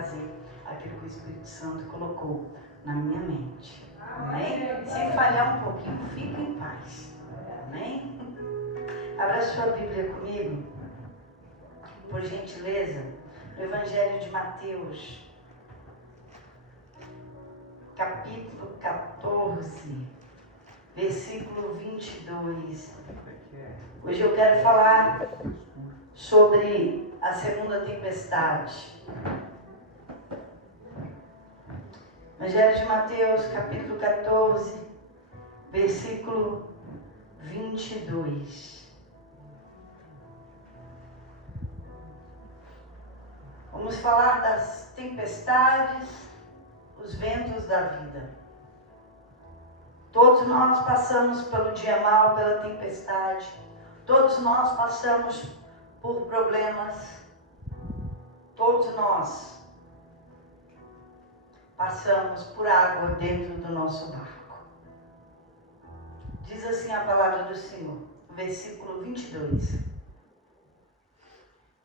trazer aquilo que o Espírito Santo colocou na minha mente. Amém? Se falhar um pouquinho, fica em paz. Amém? Abra sua Bíblia comigo, por gentileza, no Evangelho de Mateus, capítulo 14, versículo 22. Hoje eu quero falar sobre a segunda tempestade. Evangelho de Mateus, capítulo 14, versículo 22. Vamos falar das tempestades, os ventos da vida. Todos nós passamos pelo dia mau, pela tempestade. Todos nós passamos por problemas. Todos nós passamos por água dentro do nosso barco. Diz assim a palavra do Senhor, versículo 22.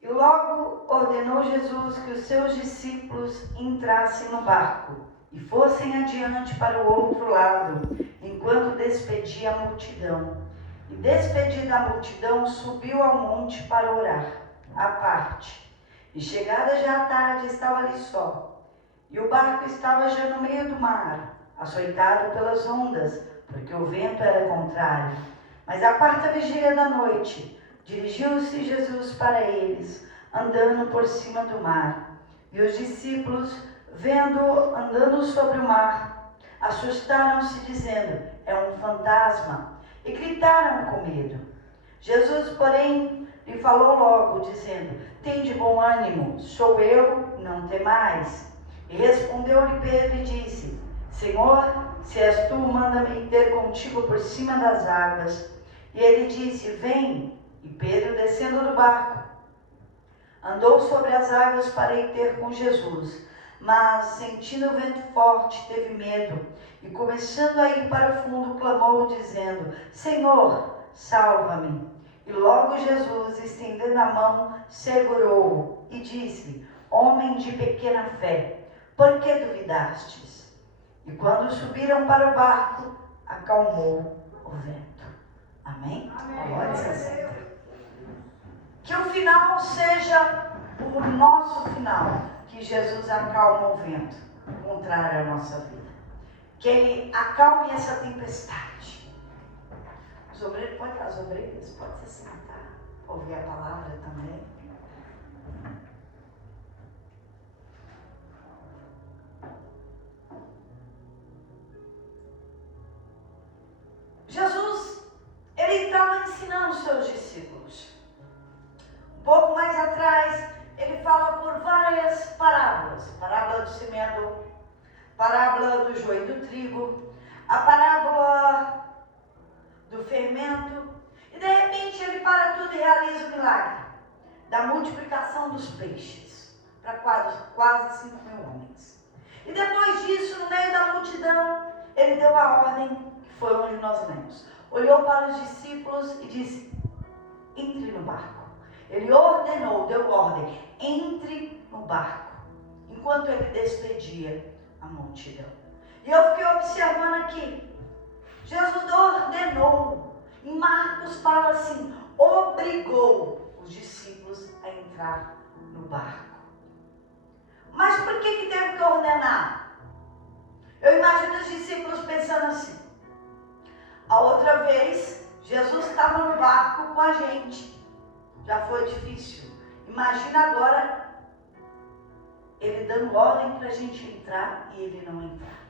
E logo ordenou Jesus que os seus discípulos entrassem no barco e fossem adiante para o outro lado, enquanto despedia a multidão. E despedida a multidão, subiu ao monte para orar, à parte. E chegada já a tarde, estava ali só. E o barco estava já no meio do mar, açoitado pelas ondas, porque o vento era contrário. Mas à quarta vigília da noite, dirigiu-se Jesus para eles, andando por cima do mar. E os discípulos, vendo andando sobre o mar, assustaram-se, dizendo: é um fantasma, e gritaram com medo. Jesus, porém, lhe falou logo, dizendo: tende bom ânimo, sou eu, não temais. E respondeu-lhe Pedro e disse: Senhor, se és tu, manda-me ir ter contigo por cima das águas. E ele disse: vem. E Pedro, descendo do barco, andou sobre as águas para ir ter com Jesus. Mas, sentindo o vento forte, teve medo. E começando a ir para o fundo, clamou, dizendo: Senhor, salva-me. E logo Jesus, estendendo a mão, segurou-o e disse: homem de pequena fé, por que duvidastes? E quando subiram para o barco, acalmou o vento. Amém? Glória a Deus. Que o final seja o nosso final, que Jesus acalma o vento contrário à nossa vida. Que Ele acalme essa tempestade. Os obreiros, as obreiras podem se sentar, ouvir a palavra também. Jesus, Ele estava ensinando os seus discípulos. Um pouco mais atrás, Ele fala por várias parábolas. Parábola do semeador, parábola do joio e do trigo, a parábola do fermento. E de repente Ele para tudo e realiza o milagre da multiplicação dos peixes para quase 5.000 homens. E depois disso, no meio da multidão, Ele deu a ordem, que foi onde nós lemos. Olhou para os discípulos e disse: entre no barco. Ele ordenou, deu ordem: entre no barco, enquanto Ele despedia a multidão. E eu fiquei observando aqui, Jesus ordenou. Em Marcos fala assim: obrigou os discípulos a entrar no barco. Mas por que teve que ordenar? Eu imagino os discípulos pensando assim: a outra vez Jesus estava no barco com a gente, já foi difícil. Imagina agora Ele dando ordem para a gente entrar e Ele não entrar.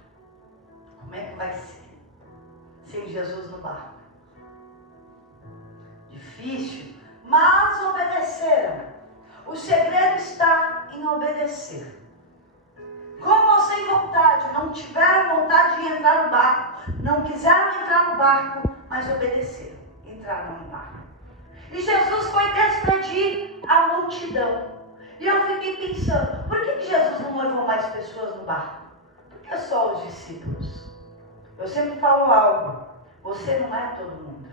Como é que vai ser sem Jesus no barco? Difícil, mas obedeceram. O segredo está em obedecer. Com ou sem vontade, não tiveram vontade de entrar no barco, não quiseram entrar no barco, mas obedeceram, entraram no barco. E Jesus foi despedir a multidão. E eu fiquei pensando, por que Jesus não levou mais pessoas no barco? Por que só os discípulos? Eu sempre falo algo: você não é todo mundo.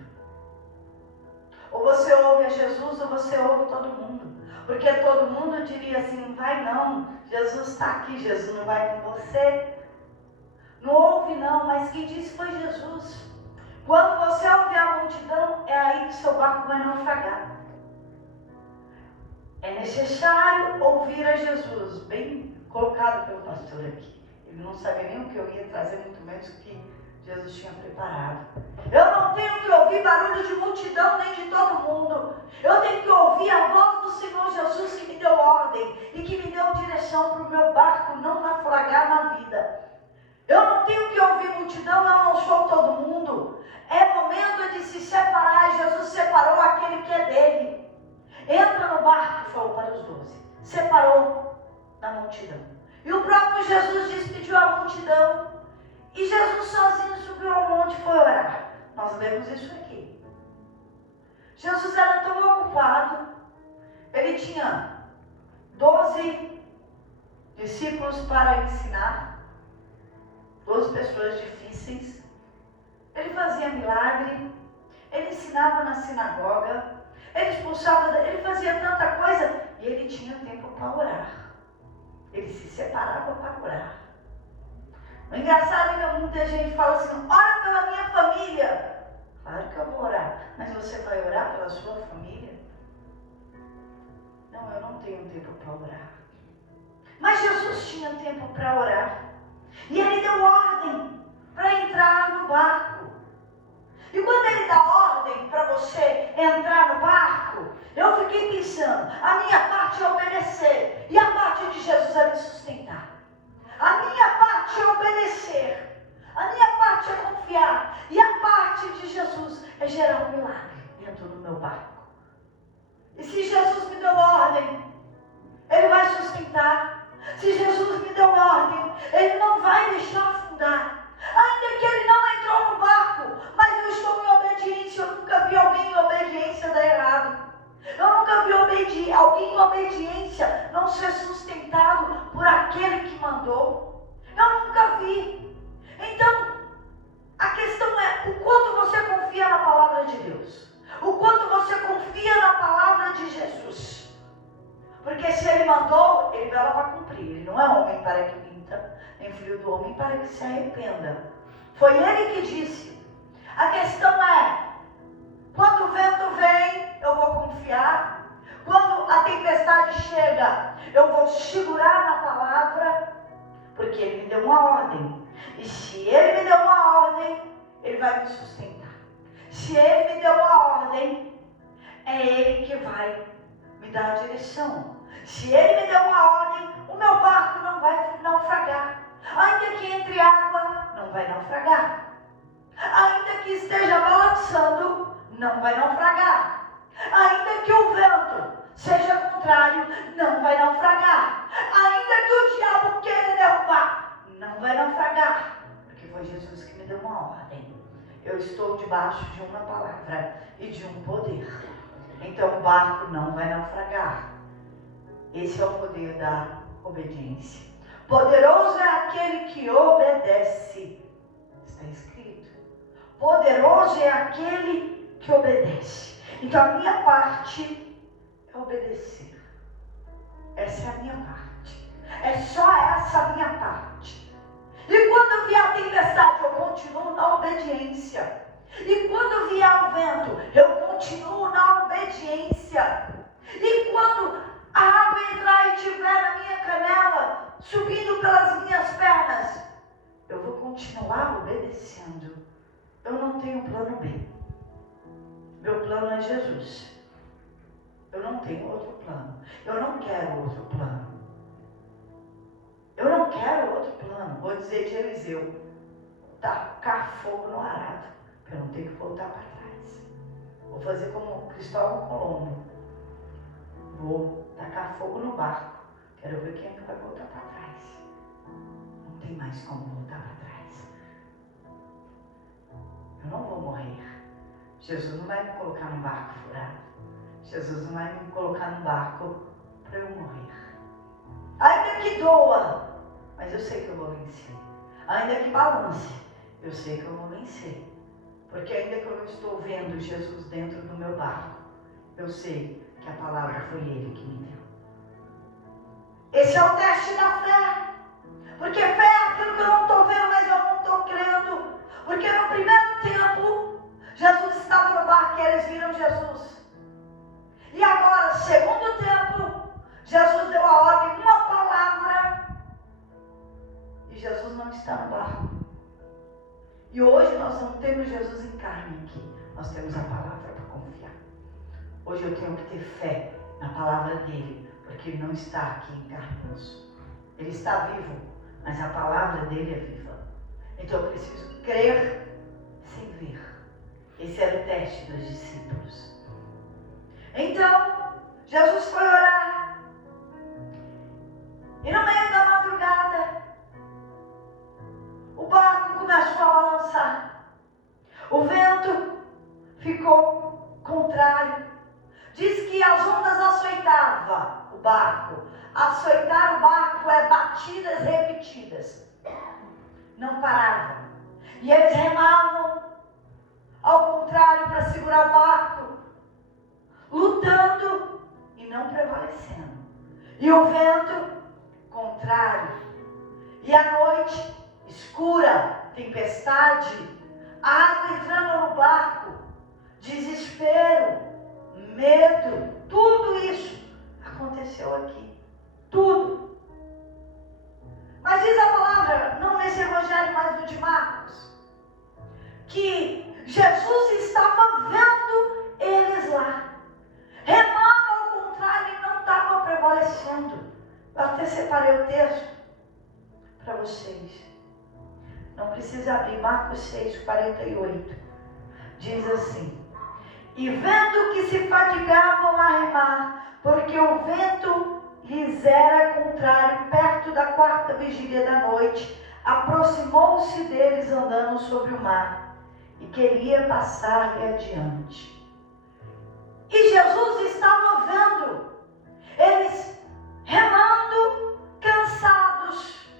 Ou você ouve a Jesus ou você ouve todo mundo. Porque todo mundo diria assim, não vai não, Jesus está aqui, Jesus não vai com você. Não ouve não, mas quem disse foi Jesus. Quando você ouvir a multidão, é aí que seu barco vai naufragar. É necessário ouvir a Jesus, bem colocado pelo pastor aqui. Ele não sabia nem o que eu ia trazer, muito menos o que Jesus tinha preparado. Eu não tenho que ouvir barulho de multidão, nem de todo mundo. Eu tenho que ouvir a voz do Senhor Jesus, que me deu ordem e que me deu direção para o meu barco não naufragar na vida. Eu não tenho que ouvir multidão, eu não sou todo mundo. É momento de se separar. Jesus separou aquele que é dele. Entra no barco, falou para os 12. Separou da multidão. E o próprio Jesus despediu a multidão. E Jesus sozinho subiu ao monte e foi orar. Nós lemos isso aqui. Jesus era tão ocupado. Ele tinha 12 discípulos para ensinar. 12 pessoas difíceis. Ele fazia milagre. Ele ensinava na sinagoga. Ele expulsava, ele fazia tanta coisa. E ele tinha tempo para orar. Ele se separava para orar. O engraçado é que muita gente fala assim, ora pela minha família. Claro que eu vou orar. Mas você vai orar pela sua família? Não, eu não tenho tempo para orar. Mas Jesus tinha tempo para orar. E ele deu ordem para entrar no barco. E quando ele dá ordem para você entrar no barco, eu fiquei pensando, a minha parte é obedecer. E a parte de Jesus é me sustentar. A minha parte é obedecer. A minha parte é confiar. E a parte de Jesus é gerar um milagre dentro do meu barco. E se Jesus me deu ordem, Ele vai sustentar. Se Jesus me deu ordem, Ele não vai deixar afundar. Ainda que Ele não entrou no barco, mas eu estou em obediência. Eu nunca vi alguém em obediência dar errado. Eu nunca vi alguém em obediência não ser sustentado por aquele que mandou. Eu nunca vi. Então, a questão é o quanto você confia na palavra de Deus. O quanto você confia na palavra de Jesus. Porque se Ele mandou, Ele vela para cumprir. Ele não é homem para que minta, nem filho do homem para que se arrependa. Foi Ele que disse. A questão é, quando o vento vem, eu vou confiar. Quando a tempestade chega, eu vou segurar na palavra, porque Ele me deu uma ordem. E se Ele me deu uma ordem, Ele vai me sustentar. Se Ele me deu uma ordem, é Ele que vai me dar a direção. Se Ele me deu uma ordem, o meu barco não vai naufragar. Ainda que entre água, não vai naufragar. Ainda que esteja balançando, não vai naufragar. Ainda que o vento seja contrário, não vai naufragar. Ainda que o diabo queira derrubar, não vai naufragar. Porque foi Jesus que me deu uma ordem. Eu estou debaixo de uma palavra e de um poder. Então o barco não vai naufragar. Esse é o poder da obediência. Poderoso é aquele que obedece. Está escrito. Poderoso é aquele que obedece. Então a minha parte é obedecer. Essa é a minha parte. É só essa a minha parte. E quando vier a tempestade, eu continuo na obediência. E quando vier o vento, eu continuo na obediência. E quando a água entrar e estiver na minha canela, subindo pelas minhas pernas, eu vou continuar obedecendo. Eu não tenho plano B. Meu plano é Jesus. Eu não tenho outro plano. Eu não quero outro plano. Eu não quero outro plano. Vou dizer de Eliseu, tacar fogo no arado, para eu não ter que voltar para trás. Vou fazer como Cristóvão Colombo. Vou tacar fogo no barco. Quero ver quem é que vai voltar para trás. Não tem mais como voltar para trás. Eu não vou morrer. Jesus não vai me colocar num barco furado. Jesus não vai me colocar num barco para eu morrer. Ainda que doa, mas eu sei que eu vou vencer. Ainda que balance, eu sei que eu vou vencer. Porque ainda que eu estou vendo Jesus dentro do meu barco, eu sei que a palavra foi Ele que me deu. Esse é o teste da fé. Porque fé é aquilo que eu não estou vendo, mas eu não estou crendo. Porque no primeiro tempo, Jesus estava no barco e eles viram Jesus. E agora, segundo tempo, Jesus deu a ordem, uma palavra, e Jesus não está no barco. E hoje nós não temos Jesus em carne aqui. Nós temos a palavra para confiar. Hoje eu tenho que ter fé na palavra dele, porque ele não está aqui em carne e osso. Ele está vivo, mas a palavra dele é viva. Então eu preciso crer sem ver. Esse era o teste dos discípulos. Então, Jesus foi orar. E no meio da madrugada, o barco começou a balançar. O vento ficou contrário. Diz que as ondas açoitavam o barco. Açoitar o barco é batidas repetidas. Não paravam. E eles remavam ao contrário para segurar o barco, lutando e não prevalecendo. E o vento contrário. E a noite escura, tempestade, a água entrando no barco, desespero, medo, tudo isso aconteceu aqui. Tudo. Mas diz a palavra, não nesse evangelho, mas no de Marcos, que Jesus estava vendo eles lá, remando ao contrário e não estava prevalecendo. Eu até separei o texto para vocês. Não precisa abrir, Marcos 6, 48. Diz assim: e vendo que se fatigavam a remar, porque o vento lhes era contrário, perto da quarta vigília da noite, aproximou-se deles andando sobre o mar, e queria passar-lhe adiante. E Jesus estava vendo eles remando, cansados.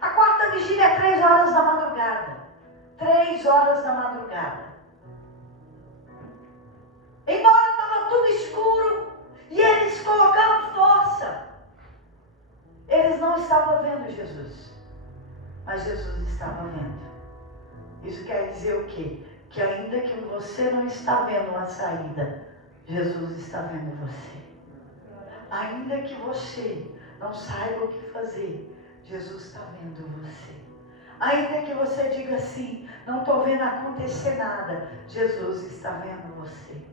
A quarta vigília é 3 horas da madrugada. 3 horas da madrugada. Embora estava tudo escuro e eles colocando força, eles não estavam vendo Jesus, mas Jesus estava vendo. Isso quer dizer o quê? Que ainda que você não está vendo uma saída, Jesus está vendo você. Ainda que você não saiba o que fazer, Jesus está vendo você. Ainda que você diga assim, não estou vendo acontecer nada, Jesus está vendo você.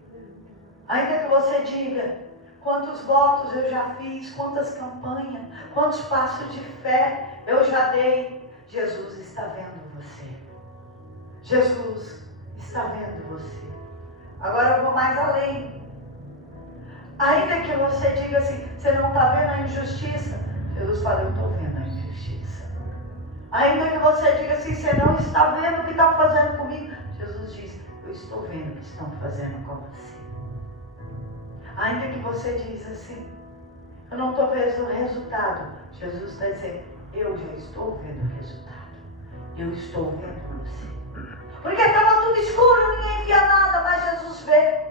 Ainda que você diga, quantos votos eu já fiz, quantas campanhas, quantos passos de fé eu já dei, Jesus está vendo você. Jesus está vendo você. Agora eu vou mais além. Ainda que você diga assim, você não está vendo a injustiça, Jesus fala, eu estou vendo a injustiça. Ainda que você diga assim, você não está vendo o que está fazendo comigo, Jesus diz, eu estou vendo o que estão fazendo com você. Ainda que você diz assim, eu não estou vendo o resultado, Jesus está dizendo, eu já estou vendo o resultado. Eu estou vendo você. Porque estava tudo escuro, ninguém via nada, mas Jesus vê.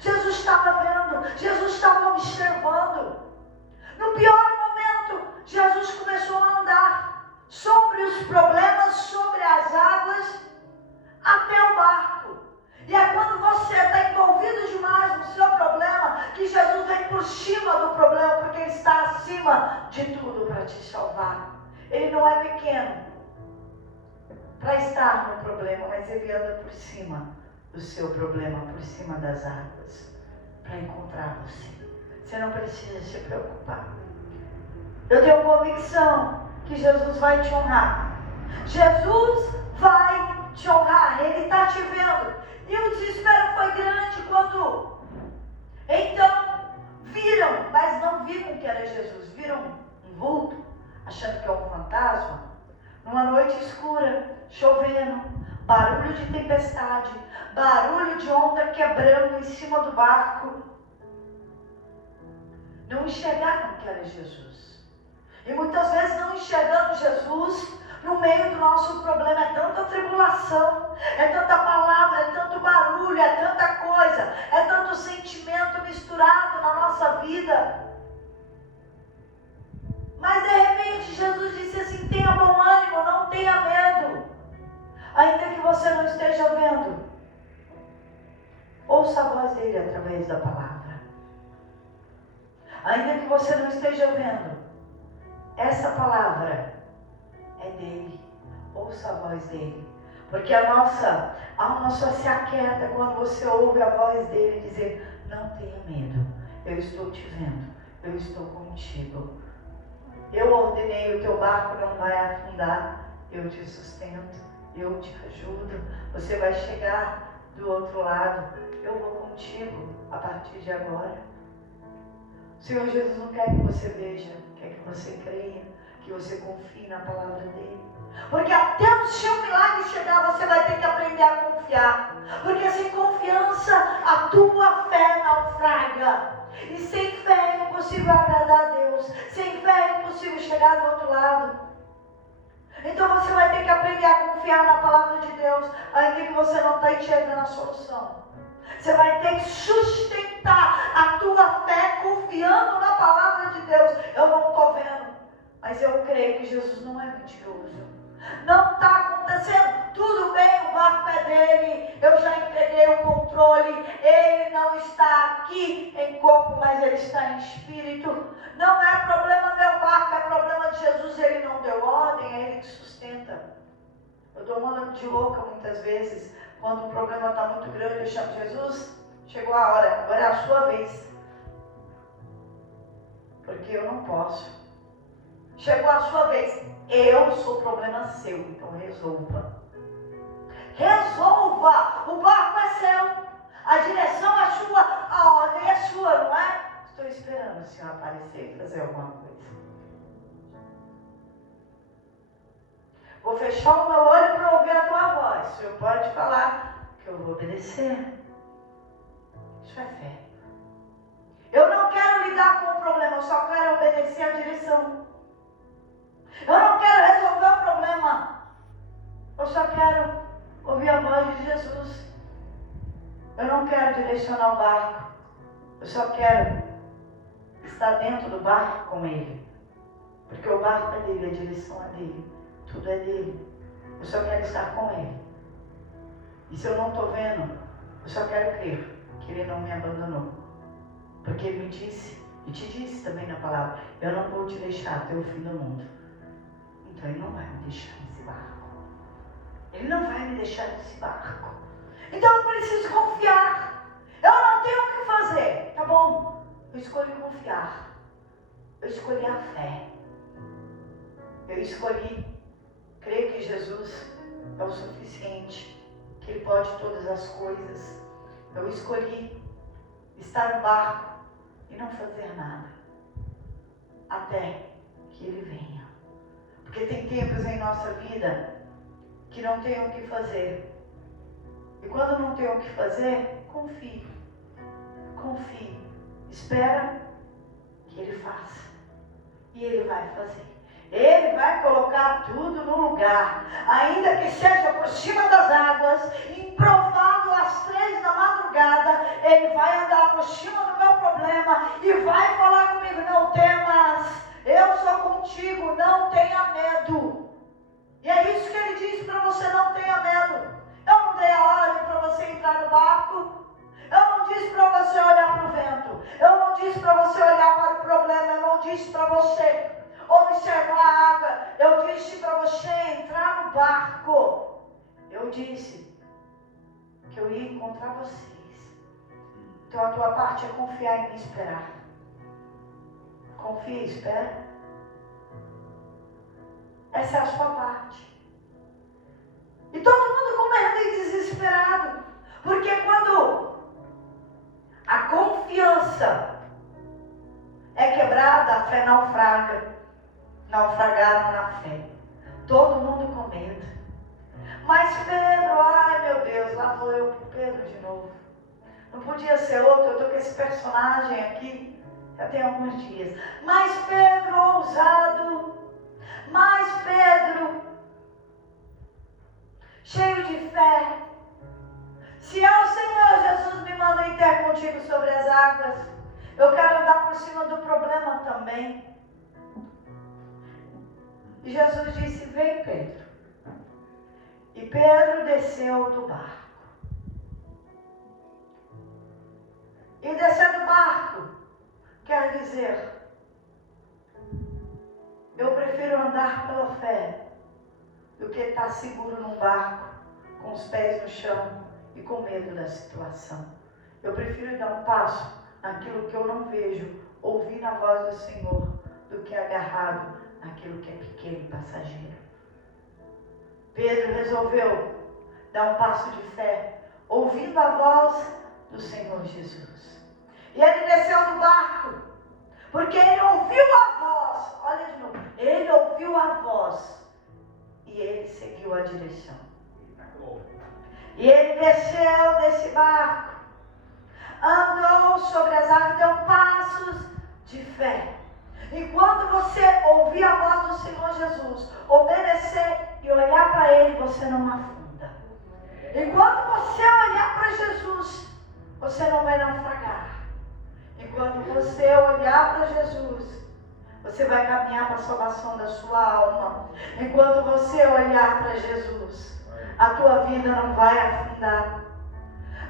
Jesus estava vendo, Jesus estava observando. No pior momento, Jesus começou a andar sobre os problemas, sobre as águas, até o barco. E é quando você está envolvido demais no seu problema, que Jesus vem por cima do problema, porque Ele está acima de tudo para te salvar. Ele não é pequeno para estar no problema, mas Ele anda por cima do seu problema, por cima das águas, para encontrar você. Você não precisa se preocupar. Eu tenho convicção que Jesus vai te honrar. Jesus vai te honrar. Ele está te vendo. E o desespero foi grande quando então viram, mas não viram que era Jesus. Viram um vulto, achando que é um fantasma. Numa noite escura, chovendo, barulho de tempestade, barulho de onda quebrando em cima do barco. Não enxergaram que era Jesus. E muitas vezes não enxergando Jesus, no meio do nosso problema é tanta tribulação, é tanta palavra, é tanto barulho, é tanta coisa, é tanto sentimento misturado na nossa vida. Mas de repente Jesus disse assim: tenha bom ânimo, não tenha medo. Ainda que você não esteja vendo, ouça a voz dele através da palavra. Ainda que você não esteja vendo, essa palavra é dele. Ouça a voz dele. Porque a alma só se aquieta quando você ouve a voz dele dizer: não tenha medo, eu estou te vendo, eu estou contigo. Eu ordenei, o teu barco não vai afundar, eu te sustento, eu te ajudo, você vai chegar do outro lado, eu vou contigo a partir de agora. O Senhor Jesus não quer que você veja, quer que você creia, que você confie na palavra dele. Porque até o seu milagre chegar, você vai ter que aprender a confiar. Porque sem confiança, a tua fé naufraga. E sem fé é impossível agradar a Deus. Sem fé é impossível chegar do outro lado. Então você vai ter que aprender a confiar na palavra de Deus, ainda que você não está enxergando a solução. Você vai ter que sustentar a tua fé confiando na palavra de Deus. Eu não estou vendo, mas eu creio que Jesus não é mentiroso. Não está acontecendo, tudo bem, o barco é dele, eu já entreguei o controle, ele não está aqui em corpo, mas ele está em espírito. Não é problema meu barco, é problema de Jesus, ele não deu ordem, é ele que sustenta. Eu dou uma de louca muitas vezes, quando o problema está muito grande, eu chamo: Jesus, chegou a hora, agora é a sua vez. Porque eu não posso. Chegou a sua vez. Eu sou problema seu, então resolva. Resolva! O barco é seu, a direção é sua, a ordem é sua, não é? Estou esperando o Senhor aparecer e fazer alguma coisa. Vou fechar o meu olho para ouvir a tua voz. O Senhor pode falar que eu vou obedecer. Isso é fé. Eu não quero lidar com o problema, eu só quero obedecer a direção. Eu não quero resolver o problema, eu só quero ouvir a voz de Jesus. Eu não quero direcionar o barco, eu só quero estar dentro do barco com ele. Porque o barco é dele, a direção é dele, tudo é dele. Eu só quero estar com ele. E se eu não estou vendo, eu só quero crer que ele não me abandonou. Porque ele me disse, e te disse também na palavra: eu não vou te deixar até o fim do mundo. Então ele não vai me deixar nesse barco. Ele não vai me deixar nesse barco. Então eu preciso confiar. Eu não tenho o que fazer. Tá bom, eu escolhi confiar. Eu escolhi a fé. Eu escolhi crer que Jesus é o suficiente, que ele pode todas as coisas. Eu escolhi estar no barco e não fazer nada até que ele venha. Porque tem tempos em nossa vida que não tem o que fazer. E quando não tem o que fazer, confie. Confie. Espera que ele faça. E ele vai fazer. Ele vai colocar tudo no lugar. Ainda que seja por cima das águas, improvável às 3 da madrugada, ele vai andar por cima do meu problema e vai falar comigo: não temas, eu sou contigo, não tenha medo. E é isso que ele diz para você: não tenha medo. Eu não dei a ordem para você entrar no barco. Eu não disse para você olhar para o vento. Eu não disse para você olhar para o problema. Eu não disse para você observar a água. Eu disse para você entrar no barco. Eu disse que eu ia encontrar vocês. Então a tua parte é confiar em me esperar. Confia e espera. Essa é a sua parte. E todo mundo com medo e desesperado. Porque quando a confiança é quebrada, a fé naufraga. Naufragaram na fé. Todo mundo com medo. Mas Pedro, ai meu Deus, lá vou eu pro Pedro de novo. Não podia ser outro, eu estou com esse personagem aqui já tem alguns dias. Mas Pedro, ousado. Mas Pedro, cheio de fé. Se é o Senhor Jesus me manda ir ter contigo sobre as águas, eu quero andar por cima do problema também. E Jesus disse: vem, Pedro. E Pedro desceu do barco. E descer do barco quer dizer, eu prefiro andar pela fé do que estar seguro num barco, com os pés no chão e com medo da situação. Eu prefiro dar um passo naquilo que eu não vejo, ouvir a voz do Senhor, do que agarrado naquilo que é pequeno e passageiro. Pedro resolveu dar um passo de fé, ouvindo a voz do Senhor Jesus. E ele desceu do barco, porque ele ouviu a voz. Olha de novo, ele ouviu a voz e ele seguiu a direção. E ele desceu desse barco, andou sobre as águas, deu passos de fé. E quando você ouvir a voz do Senhor Jesus, obedecer e olhar para Ele, você não afunda. E quando você olhar para Jesus, você não vai naufragar. E quando você olhar para Jesus, você vai caminhar para a salvação da sua alma. Enquanto você olhar para Jesus, a tua vida não vai afundar.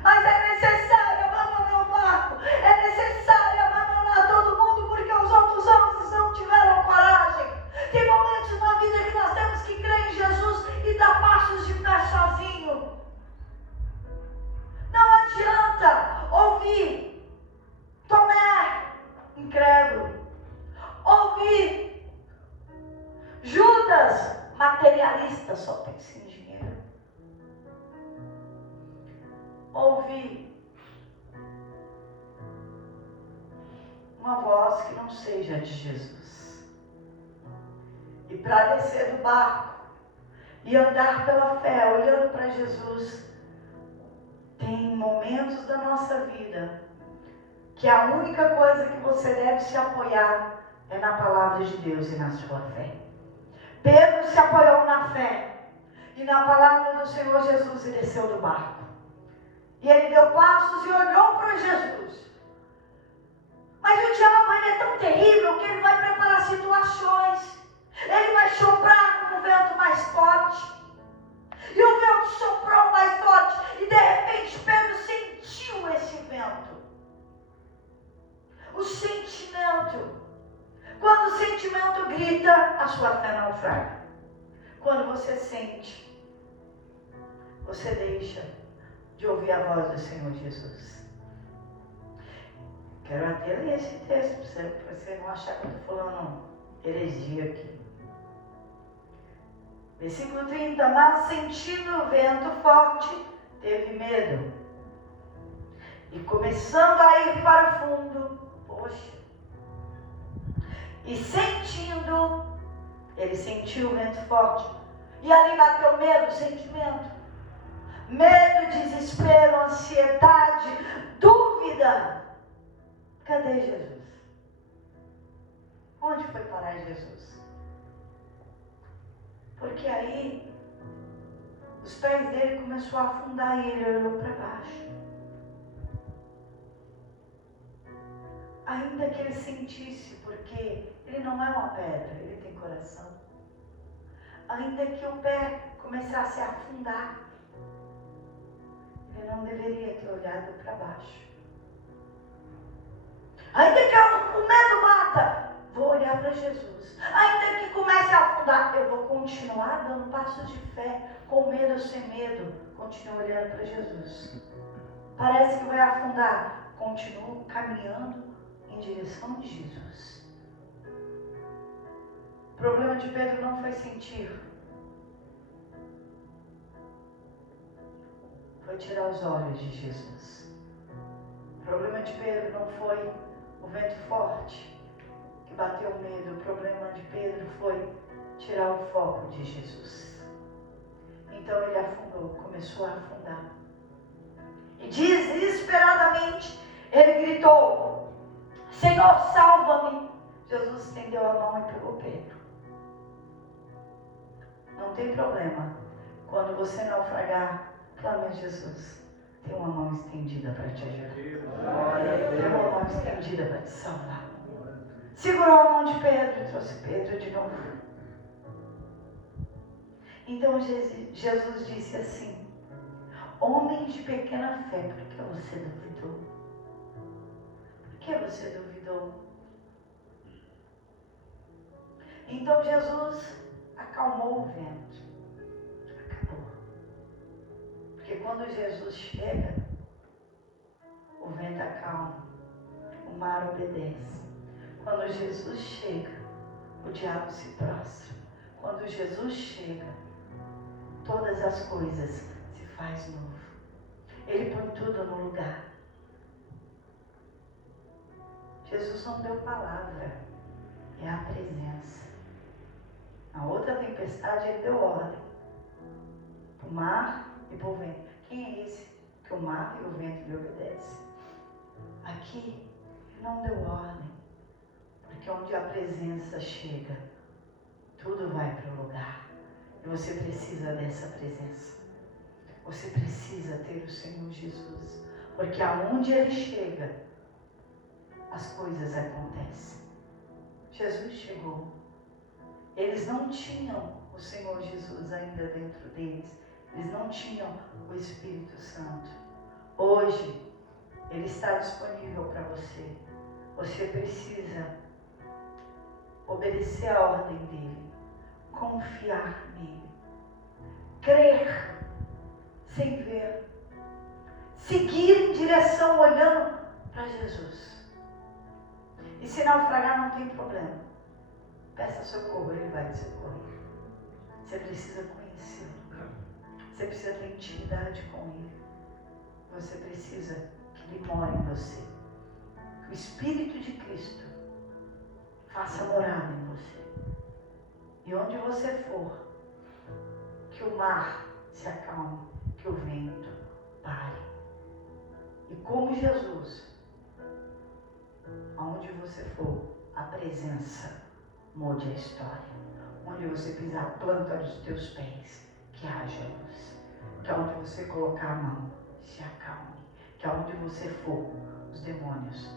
Mas é necessário abandonar o barco. É necessário abandonar todo mundo, porque os outros homens não tiveram coragem. Tem momentos na vida que nós temos que crer em Jesus e dar passos de pé sozinho. Não adianta ouvir Tomé, incrédulo. Ouvir Judas, materialista, só pensa em dinheiro. Ouvir uma voz que não seja de Jesus. E para descer do barco e andar pela fé, olhando para Jesus, tem momentos da nossa vida que a única coisa que você deve se apoiar é na palavra de Deus e na sua fé. Pedro se apoiou na fé e na palavra do Senhor Jesus e desceu do barco. E ele deu passos e olhou para Jesus. Mas o diabo, ele é tão terrível que ele vai preparar situações. Ele vai soprar com o vento mais forte. E o vento soprou mais forte. E de repente Pedro sentiu esse vento. O sentimento. Quando o sentimento grita, a sua fé naufraga. Quando você sente, você deixa de ouvir a voz do Senhor Jesus. Quero até ler esse texto para você não achar que eu estou falando heresia aqui. Versículo 30. Mas sentindo o vento forte, teve medo. E começando a ir para o fundo, poxa. E sentindo, ele sentiu o vento forte. E ali bateu medo, sentimento. Medo, desespero, ansiedade, dúvida. Cadê Jesus? Onde foi parar Jesus? Porque aí os pés dele começaram a afundar e ele olhou para baixo. Ainda que ele sentisse, porque ele não é uma pedra, ele tem coração. Ainda que o pé começasse a afundar, ele não deveria ter olhado para baixo. Ainda que o medo mata, vou olhar para Jesus. Ainda que comece a afundar, eu vou continuar dando passos de fé, com medo ou sem medo, continuo olhando para Jesus. Parece que vai afundar, continuo caminhando em direção de Jesus. O problema de Pedro não foi sentir, foi tirar os olhos de Jesus. O problema de Pedro não foi o vento forte que bateu o medo. O problema de Pedro foi tirar o foco de Jesus. Então ele afundou, começou a afundar. E desesperadamente ele gritou: Senhor, salva-me. Jesus estendeu a mão e pegou Pedro. Não tem problema. Quando você naufragar, clame a Jesus. Tem uma mão estendida para te ajudar. Tem uma mão estendida para te salvar. Segurou a mão de Pedro e trouxe Pedro de novo. Então Jesus disse assim: homem de pequena fé, por que você duvidou? Por que você duvidou? Então Jesus acalmou o vento. Acabou. Porque quando Jesus chega, o vento acalma, o mar obedece. Quando Jesus chega, o diabo se prostra. Quando Jesus chega, todas as coisas se faz novo. Ele põe tudo no lugar. Jesus não deu palavra, é a presença. Na outra tempestade ele deu ordem para o mar e para o vento. Quem é esse que o mar e o vento lhe obedecem? Aqui ele não deu ordem, porque onde a presença chega, tudo vai para o lugar. E você precisa dessa presença. Você precisa ter o Senhor Jesus, porque aonde Ele chega, as coisas acontecem. Jesus chegou. Eles não tinham o Senhor Jesus ainda dentro deles. Eles não tinham o Espírito Santo. Hoje, Ele está disponível para você. Você precisa obedecer a ordem dEle, confiar nele, crer sem ver, seguir em direção olhando para Jesus. E se naufragar não tem problema, peça socorro, Ele vai te socorrer. Você precisa conhecê-lo, você precisa ter intimidade com Ele, você precisa que Ele more em você, que o Espírito de Cristo faça morada em você. E onde você for, que o mar se acalme, que o vento pare. E como Jesus, aonde você for, a presença mude a história. Onde você pisar a planta dos teus pés, que haja luz. Que aonde você colocar a mão, se acalme. Que aonde você for, os demônios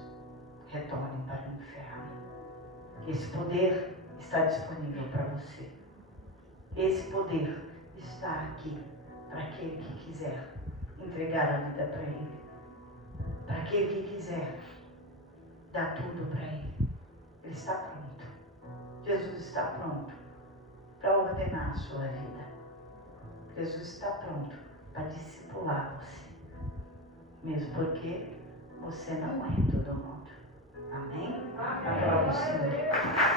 retornem para o inferno. Esse poder está disponível para você. Esse poder está aqui para aquele que quiser entregar a vida para Ele. Para aquele que quiser dar tudo para Ele. Ele está pronto. Jesus está pronto para ordenar a sua vida. Jesus está pronto para discipular você. Mesmo porque você não é todo mundo. Amém? Aplauda o Senhor.